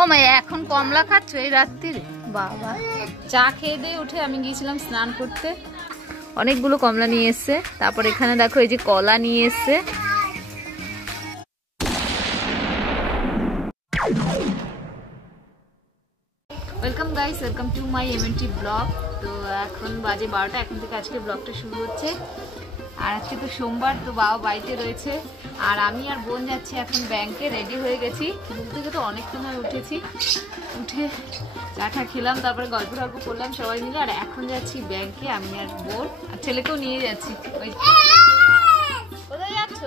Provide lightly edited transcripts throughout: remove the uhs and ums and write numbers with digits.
ও মা এখন কমলা খাচ্ছ এই রাত্রিরে? বাবা। চা খেয়ে দিয়ে উঠে আমি গিয়েছিলাম স্নান করতে, অনেকগুলো কমলা নিয়ে এসছে। তারপর এখানে দেখো এই যে কলা নিয়ে এসছে। Welcome guys, welcome to my MNT blog. তো এখন বাজে 12টা, এখন থেকে আজকে ব্লগটা শুরু হচ্ছে। আর আজকে তো সোমবার, তো বাবা বাড়িতে রয়েছে আর আমি আর বোন যাচ্ছি এখন ব্যাংকে। রেডি হয়ে গেছি, ঘুম থেকে তো অনেক সময় উঠেছি, উঠে চাটা খেলাম, তারপরে গল্প টল্প করলাম সবাই মিলে। আর এখন যাচ্ছি ব্যাংকে, আমি আর বোন আর ছেলেকেও নিয়ে যাচ্ছি। ওই কোথায় যাচ্ছ?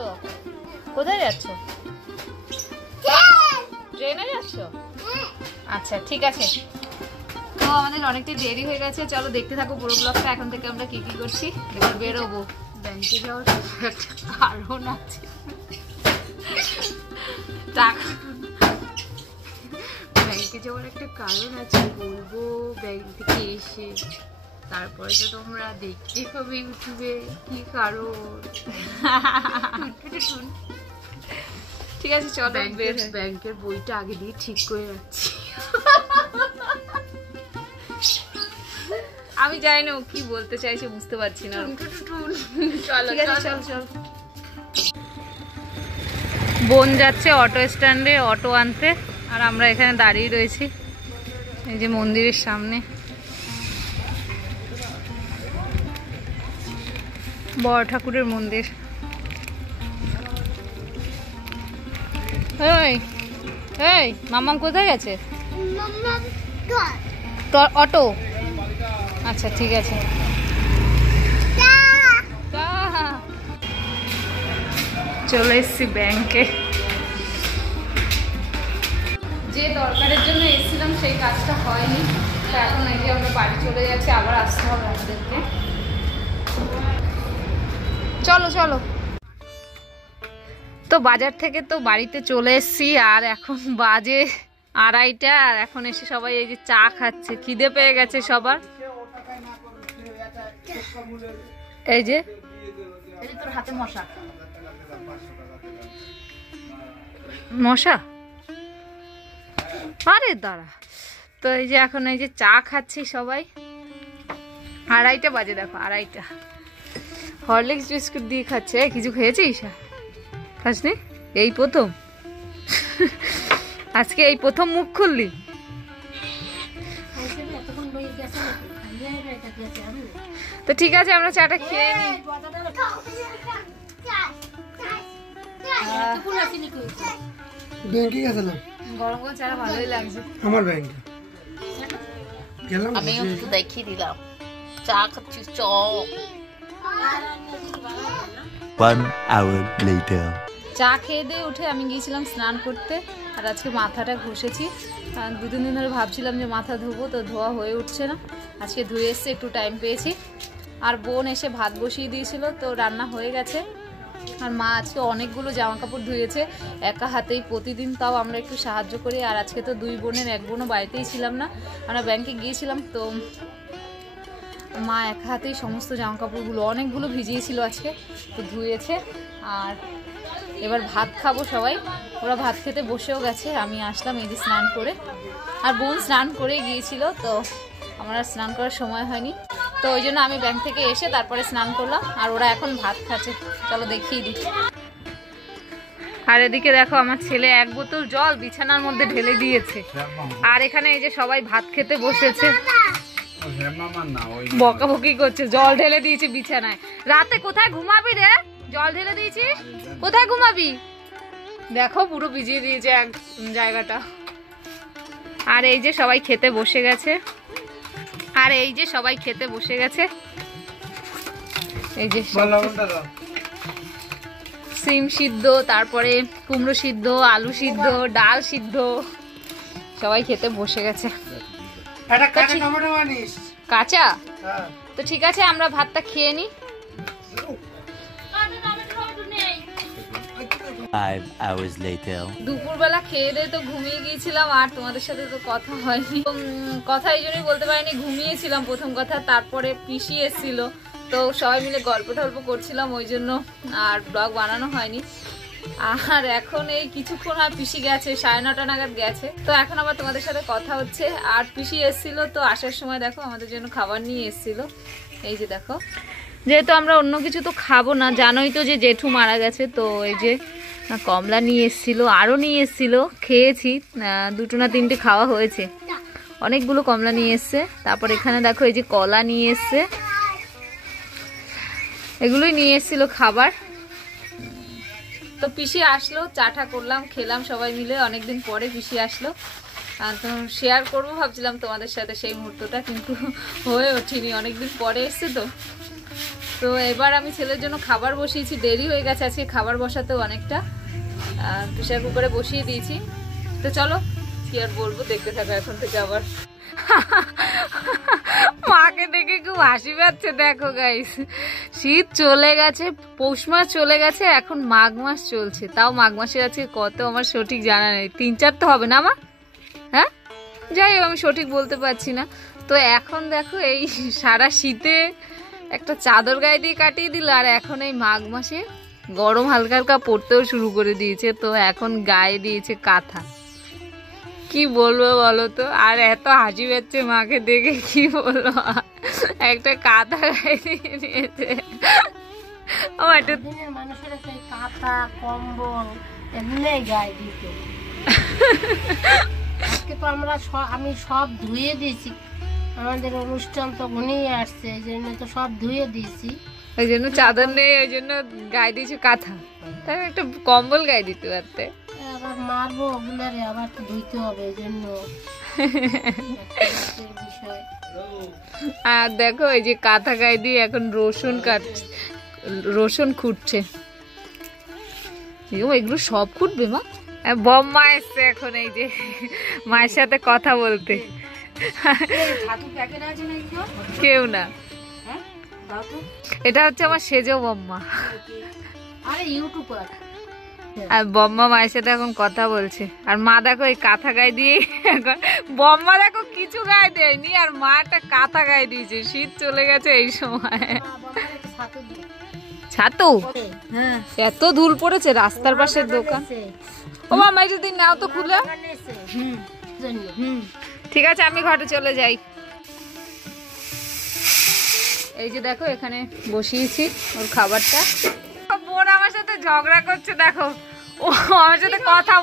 কোথায় যাচ্ছ? ট্রেনে যাচ্ছ? আচ্ছা ঠিক আছে। তো আমাদের অনেকটাই দেরি হয়ে গেছে, চলো দেখতে থাকো পুরো ব্লগটা। এখন থেকে আমরা কি কি করছি, এবার বেরোবো। ব্যাংকে যাওয়ার একটা কারণ আছে, ব্যাংকে যাওয়ার একটা কারণ আছে, বলবো ব্যাংক থেকে এসে। তারপরে তো তোমরা দেখতে পাবে ইউটিউবে কি কারণ। ঠিক আছে চলো, ব্যাংকের বইটা আগে দিয়ে ঠিক করে রাখছি। আমি জানি না কি বলতে চাইছে, বুঝতে পারছি না। ঠিক আছে চল চল। বোন যাচ্ছে অটো স্ট্যান্ডে অটো আনতে, আর আমরা এখানে দাঁড়িয়ে রয়েছি এই যে মন্দিরের সামনে। বড় ঠাকুরের মন্দির। এই এই মামাম কোথায় গেছে? অটো। আচ্ছা ঠিক আছে। চলে এসছি ব্যাংকে। যে দরকারের জন্য এসেছিলাম সেই কাজটা হয়নি, তো এখন এই যে আমরা বাড়ি চলে যাচ্ছি, আবার আসতে হবে আমাদেরকে। চলো চলো। তো বাজার থেকে তো বাড়িতে চলে এসছি, আর এখন বাজে 2:30, আর এখন এসে সবাই এই যে চা খাচ্ছে। খিদে পেয়ে গেছে সবার। এই যে তোর হাতে মশা মশা, আরে দাঁড়া। তো এই যে এখন এই যে চা খাচ্ছি সবাই। 2:30 বাজে, দেখো 2:30। হরলিক্স বিস্কুট দিয়ে খাচ্ছে। কিছু খেয়েছিস? খাসনি? এই প্রথম? আজকে এই প্রথম মুখ খুললি? তো ঠিক আছে, আমরা চাটা খেয়ে নিই। ব্যাংকে গেছিলাম, গরম গরম চাটা ভালোই লাগছে। আমার ব্যাংকে গেলাম, আমিও একটু দেখিয়ে দিলাম চা খাচ্ছি। চপ। 1 hour later. চা খেয়ে দিয়ে উঠে আমি গিয়েছিলাম স্নান করতে, আর আজকে মাথাটা ঘষেছি। 2-3 দিন ধরে ভাবছিলাম যে মাথা ধোবো, তো ধোয়া হয়ে উঠছে না। আজকে ধুয়ে এসছে, একটু টাইম পেয়েছি। আর বোন এসে ভাত বসিয়ে দিয়েছিল, তো রান্না হয়ে গেছে। আর মা আজকে অনেকগুলো জামা কাপড় ধুয়েছে একা হাতেই প্রতিদিন, তাও আমরা একটু সাহায্য করি। আর আজকে তো 2 বোনের 1 বোনও বাড়িতেই ছিলাম না, আমরা ব্যাংকে গিয়েছিলাম। তো মা একা হাতেই সমস্ত জামা কাপড়গুলো অনেকগুলো ভিজিয়েছিল আজকে, তো ধুয়েছে। আর এবার ভাত খাবো সবাই, ওরা ভাত খেতে বসেও গেছে। আমি আসলাম এই যে স্নান করে, আর বোন স্নান করে গিয়েছিল, তো আমার আর স্নান করার সময় হয়নি। তো ওই জন্য আমি ব্যাংক থেকে এসে তারপরে স্নান করলাম, আর ওরা এখন ভাত খাচ্ছে। চলো দেখিয়ে দিই। আর এদিকে দেখো আমার ছেলে 1 বোতল জল বিছানার মধ্যে ঢেলে দিয়েছে, আর এখানে এই যে সবাই ভাত খেতে বসেছে। বকাবকি করছে, জল ঢেলে দিয়েছে বিছানায়। রাতে কোথায় ঘুমাবি রে? জল ঢেলে দিয়েছিস, কোথায় ঘুমাবি? দেখো পুরো ভিজিয়ে দিয়েছে এক জায়গাটা। আর এই যে সবাই খেতে বসে গেছে, আর এই যে সবাই খেতে বসে গেছে। এই যে সিম সিদ্ধ, তারপরে কুমড়ো সিদ্ধ, আলু সিদ্ধ, ডাল সিদ্ধ, সবাই খেতে বসে গেছে। কাঁচা? তো ঠিক আছে, আমরা ভাতটা খেয়ে নিই। 5 hours later. দুপুরবেলা খেয়ে দিয়ে তো ঘুমিয়ে গিয়েছিলাম, আর তোমাদের সাথে তো কথা হয়নি। কথা এই জন্যই বলতে পারিনি, ঘুমিয়েছিলাম প্রথম কথা। তারপরে পিসি এসেছিল, তো সবাই মিলে গল্প টল্প করছিলাম, ওই জন্য আর ব্লগ বানানো হয়নি। আর এখন এই কিছুক্ষণ আর পিসি গেছে, 9:30 নাগাদ গেছে। তো এখন আবার তোমাদের সাথে কথা হচ্ছে। আর পিসি এসেছিল, তো আসার সময় দেখো আমাদের জন্য খাবার নিয়ে এসেছিল। এই যে দেখো, যেহেতু আমরা অন্য কিছু তো খাবো না, জানোই তো যে জেঠু মারা গেছে, তো এই যে কমলা নিয়ে এসেছিল, আরও নিয়ে এসেছিল, খেয়েছি, 2টো না 3টে খাওয়া হয়েছে। অনেকগুলো কমলা নিয়ে এসছে। তারপর এখানে দেখো এই যে কলা নিয়ে এসছে, এগুলোই নিয়ে এসেছিল খাবার। তো পিসি আসলো, চাটা করলাম, খেলাম সবাই মিলে, অনেকদিন পরে পিসি আসলো। তো শেয়ার করবো ভাবছিলাম তোমাদের সাথে সেই মুহূর্তটা, কিন্তু হয়ে ওঠেনি, অনেকদিন পরে এসছে। তো এবার আমি ছেলের জন্য খাবার বসিয়েছি, দেরি হয়ে গেছে আজকে খাবার বসাতেও অনেকটা, প্রেসার কুকারে বসিয়ে দিয়েছি। তো চলো কি আর বলবো, দেখতে থাকো এখন থেকে। আবার মাকে দেখে খুব হাসি পাচ্ছে। দেখো গাইস, শীত চলে গেছে, পৌষ মাস চলে গেছে, এখন মাঘ মাস চলছে। তাও মাঘ মাসের আজকে কত আমার সঠিক জানা নেই, 3-4 তো হবে না মা? হ্যাঁ, যাই হোক, আমি সঠিক বলতে পারছি না। তো এখন দেখো এই সারা শীতে একটা চাদর গায়ে দিয়ে কাটিয়ে দিল, আর এখন এই মাঘ মাসে গরম হালকা হালকা পড়তেও শুরু করে দিয়েছে। তো এখন গায়ে দিয়েছে কাঁথা। কি বলবো বলো তো, আর এত হাসি পাচ্ছে মাকে দেখে, কি বলবো, একটা কাঁথা গায়ে দিয়ে নিয়েছে। মানুষের সেই কাঁথা কম্বল এমনি গায়ে দিত। আজকে তো আমি সব ধুয়ে দিয়েছি, আমাদের অনুষ্ঠান তো ঘনিয়ে আসছে, এই জন্য তো সব ধুয়ে দিয়েছি। ওই জন্য চাদর নেই, ওই জন্য গায়ে দিয়েছে কাঁথা। তাই একটা কম্বল গায়ে দিতে পারতে। আবার মারবো ওগুলারে, আবার তো ধুইতে হবে, এই জন্য বিষয়। আর দেখো এই যে কাঁথা গায়ে দিয়ে এখন রসুন খুঁটছে। এগুলো সব খুঁটবে মা? বম্মা এসছে এখন, এই যে মায়ের সাথে কথা বলতে। কেউ না, এটা হচ্ছে আমার সেজো বম্মা। আরে ইউটিউবার। আর বম্মা মায়ের সাথে এখন কথা বলছে। আর মা দেখো এই কাঁথা গায়ে দিয়ে, এখন বম্মা দেখো কিছু গায়ে দেয়নি, আর মা একটা কাঁথা গায়ে দিয়েছে। শীত চলে গেছে এই সময়। ছাতু? হ্যাঁ, এত ধুল পড়েছে, রাস্তার পাশের দোকান। ও মামা যদি নাও তো খুলে। ঠিক আছে, আমি ঘরে চলে যাই। এই যে দেখো এখানে বসিয়েছি ওর খাবারটা। বোন আমার সাথে ঝগড়া করছে, দেখো ও আমার সাথে কথা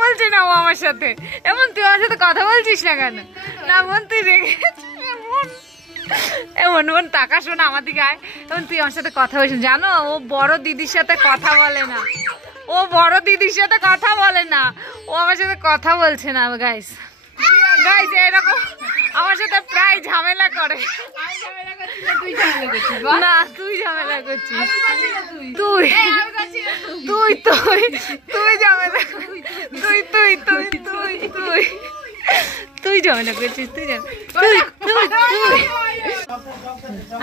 বলছে না, ও আমার সাথে। এমন তুই আমার সাথে কথা বলছিস না কেন? না বোন, তুই রেগে এমন বোন টাকা শোন আমার দিকে আয়। এমন তুই আমার সাথে কথা বলছিস, জানো ও বড় দিদির সাথে কথা বলে না, ও বড় দিদির সাথে কথা বলে না, ও আমার সাথে কথা বলছে না। গাইস এরকম আমার সাথে প্রায় ঝামেলা করে। না, তুই ঝামেলা করছিস, তুই ঝামেলা, তুই ঝামেলা করছিস,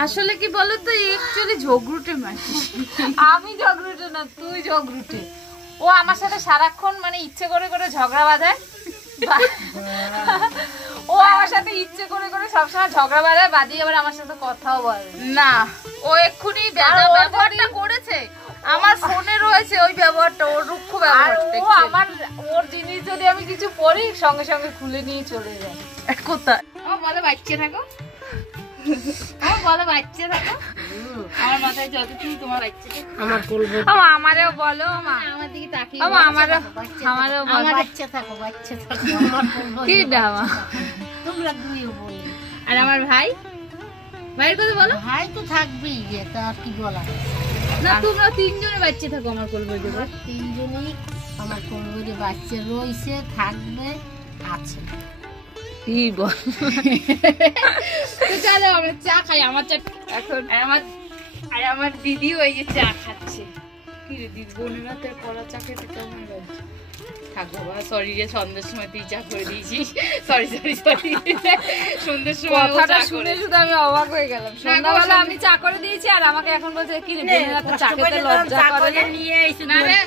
আসলে কি বলো তো, একচুয়ালি ঝগড়ুটে মাসি। আমি ঝগড়ুটে না, তুই ঝগড়ুটে। ও আমার সাথে সারাক্ষণ মানে ইচ্ছে করে করে ঝগড়া বাঁধায়। ও আমার সাথে ইচ্ছে করে করে সবসময় ঝগড়া বাঁধায়, বাদিয়ে আবার আমার সাথে কথাও বলে না। ও এক্ষুনি ব্যবহারটা করেছে, আমার ফোনে রয়েছে ওই ব্যবহারটা, ওর রুক্ষ ব্যবহার। ও আমার, ওর জিনিস যদি আমি কিছু পড়ি সঙ্গে সঙ্গে খুলে নিয়ে চলে যায়। কোথায় বলে বাচ্চা থাকো, বলো বাচ্চা থাকো, আমার মাথায় যতদিন তোমার বাচ্চা আমার বলবো, আমারও বলো, আমার দিকে তাকিয়ে আমারও বাচ্চা থাকো, বাচ্চা থাকো, আমার বলবো কি ডামা, তোমরা দুইও বলো। আর আমার ভাইয়ের কথা বলো। ভাই তো থাকবেই, এটা আর কি বলা। না, তোমরা 3 জনে বাচ্চা থাকো আমার কোলবে দেবো। 3 জনই আমার কোলবে বাচ্চা রয়েছে, থাকবে, আছে। কি বল, চলো আমরা চা খাই। আমার চা এখন, আমার দিদি ওই যে চা খাচ্ছে। কি রে দিদি, বোনের হাতে কলা চা খেতে কেমন লাগছে? থাক বাবা, সরি রে, সন্ধ্যের সময় তুই চা করে দিয়েছিস। সরি সরি সরি, সন্ধ্যের সময় কথাটা শুনে শুধু আমি অবাক হয়ে গেলাম। সন্ধ্যাবেলা আমি চা করে দিয়েছি আর আমাকে এখন বলছে কি রে বোনের হাতে চা খেতে লজ্জা করে। নিয়ে এসে না রে,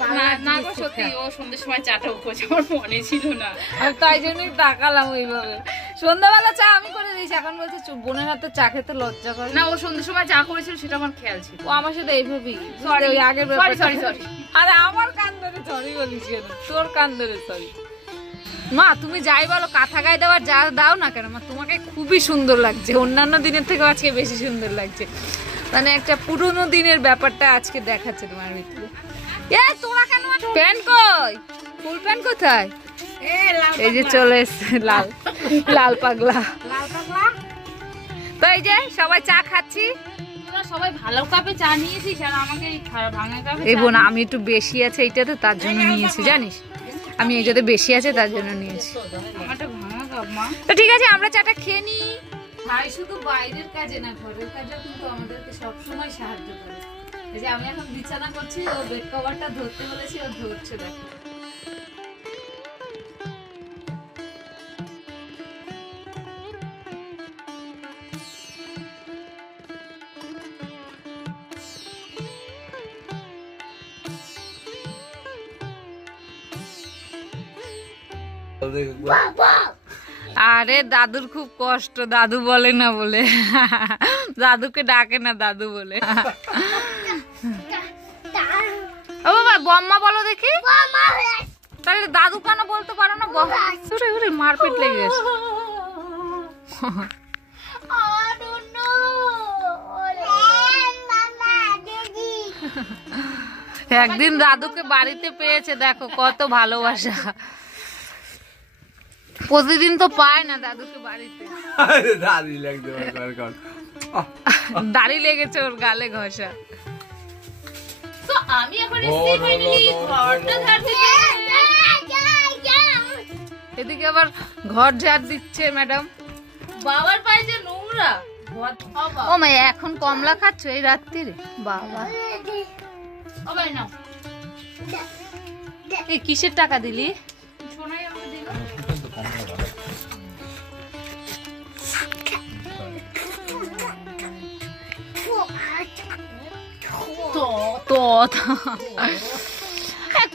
না গো সত্যি, ও সন্ধ্যের সময় চাটা উপোস, আমার মনে ছিল না, আমি তাই জন্যই তাকালাম ওইভাবে। সন্ধ্যাবেলা চা আমি করে দিয়েছি, এখন বলছে বোনের হাতে চা খেতে লজ্জা করে। না, ও সন্ধ্যের সময় চা করেছিল সেটা আমার খেয়াল ছিল। ও আমার সাথে এইভাবেই ওই আগের ব্যাপারে। সরি সরি, আরে আমার কান ধরে সরি বলিস কেন? তোর কান ধরে সরি। মা তুমি যাই বলো, কাঁথা গায়ে দেওয়ার যা দাও না কেন মা, তোমাকে খুবই সুন্দর লাগছে, অন্যান্য দিনের থেকে আজকে বেশি সুন্দর লাগছে। মানে একটা পুরোনো দিনের ব্যাপারটা আজকে দেখাচ্ছে তোমার ভিতরে। এ তোরা কেন প্যান্ট কই? ফুল প্যান্ট কোথায়? এই যে চলে এসছে লাল লাল পাগলা। তো এই যে সবাই চা খাচ্ছি, সবাই ভালো কাপে চা নিয়েছিস আর আমাকে ভাঙা কাপে। এই বোন আমি একটু বেশি আছে এইটাতে, তার জন্য নিয়েছি জানিস, আমি এইটাতে বেশি আছে তার জন্য নিয়েছি। আমারটা ভাঙা কাপ মা। তো ঠিক আছে আমরা চাটা খেয়ে নি। ভাই শুধু বাইরের কাজে না, ঘরের কাজেও কিন্তু আমাদেরকে সবসময় সাহায্য করে। এই যে আমি এখন বিছানা করছি, ও বেড কভারটা ধরতে বলেছি, ও ধরছে দেখো। আরে দাদুর খুব কষ্ট, দাদু বলে না বলে, দাদুকে ডাকে না দাদু বলে। ও বাবা বম্মা বলো দেখি, তাহলে দাদু কেন বলতে পারো না? মারপিট লেগে গেছে। একদিন দাদুকে বাড়িতে পেয়েছে, দেখো কত ভালোবাসা। প্রতিদিন তো পায় না দাদুকে বাড়িতে। দাড়ি লেগেছে ওর গালে ঘষা। তো আমি এখন ঘরটা ঝাড় দিতে, এদিকে আবার ঘর ঝাড় দিচ্ছে ম্যাডাম। বাবার পায়ে যে নোংরা। ও মা এখন কমলা খাচ্ছ এই রাত্রিরে? বাবা এই কিসের টাকা দিলি?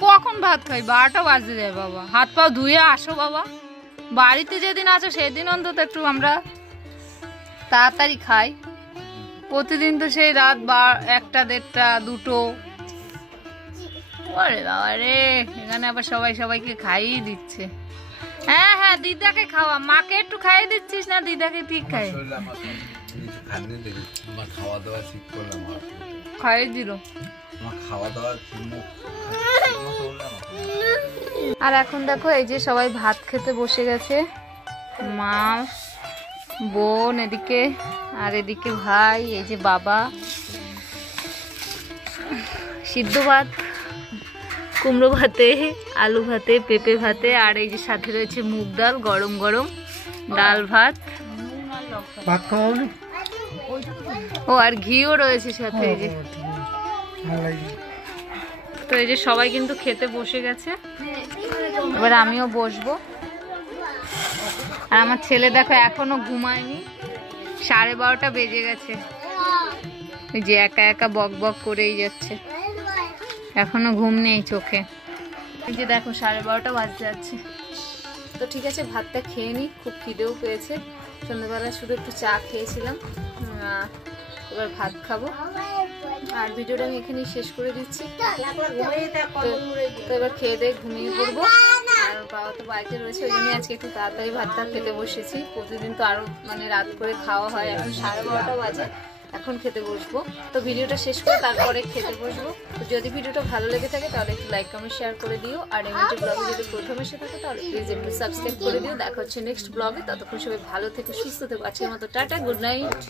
কখন ভাত খাই? 12টা বাজে যায় বাবা। হাত পা ধুয়ে আসো বাবা, বাড়িতে যেদিন আছো সেদিন অন্তত একটু আমরা তাড়াতাড়ি খাই। প্রতিদিন তো সেই রাত 1টা 1:30 2টো। ওরে বাবা রে, এখানে আবার সবাই সবাইকে খাইয়ে দিচ্ছে। হ্যাঁ হ্যাঁ দিদাকে খাওয়া, মাকে একটু খাইয়ে দিচ্ছিস না? দিদাকে ঠিক খাই খাইয়ে দিল। আর এখন দেখো এই যে সবাই ভাত খেতে বসে গেছে, মা বোন এদিকে আর এদিকে ভাই, এই যে বাবা। সিদ্ধ ভাত, কুমড়ো ভাতে, আলু ভাতে, পেঁপে ভাতে, আর এই যে সাথে রয়েছে মুগ ডাল, গরম গরম ডাল ভাত। ও আর ঘিও রয়েছে সাথে। এই যে তো এই যে সবাই কিন্তু খেতে বসে গেছে, এবার আমিও বসবো। আর আমার ছেলে দেখো এখনো ঘুমায়নি, 12:30 বেজে গেছে। এই যে একা একা বক বক করেই যাচ্ছে, এখনো ঘুম নেই চোখে। এই যে দেখো 12:30 বাজতে যাচ্ছে। তো ঠিক আছে ভাতটা খেয়ে নিই, খুব খিদেও পেয়েছে। সন্ধ্যাবেলা শুধু একটু চা খেয়েছিলাম, এবার ভাত খাবো। আর ভিডিওটা আমি এখানেই শেষ করে দিচ্ছি। তো এবার খেয়ে দিয়ে ঘুমিয়ে পড়বো। আর বাবা তো বাড়িতে রয়েছে, ওই জন্যই আজকে একটু তাড়াতাড়ি ভাতটা খেতে বসেছি। প্রতিদিন তো আরো মানে রাত করে খাওয়া হয়, এখন 12:30 বাজে, এখন খেতে বসবো। তো ভিডিওটা শেষ করে তারপরে খেতে বসবো। তো যদি ভিডিওটা ভালো লেগে থাকে তাহলে একটু লাইক কমেন্ট শেয়ার করে দিও। আর এমএনটি ব্লগে যদি প্রথম এসে থাকে তাহলে প্লিজ একটু সাবস্ক্রাইব করে দিও। দেখা হচ্ছে নেক্সট ব্লগে। ততক্ষণ সবাই ভালো থেকে সুস্থ থেকো। আজকের মতো টাটা, গুড নাইট।